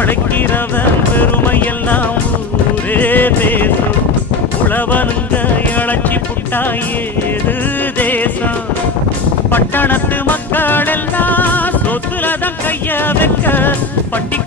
உழைக்கிறவன் பெருமையெல்லாம் ஊரே பேசும். உழவனுங்க இழைச்சி புட்டா ஏது தேசம். பட்டணத்து மக்கள் எல்லாம் சொத்துலதான் கைய வைக்க பட்டி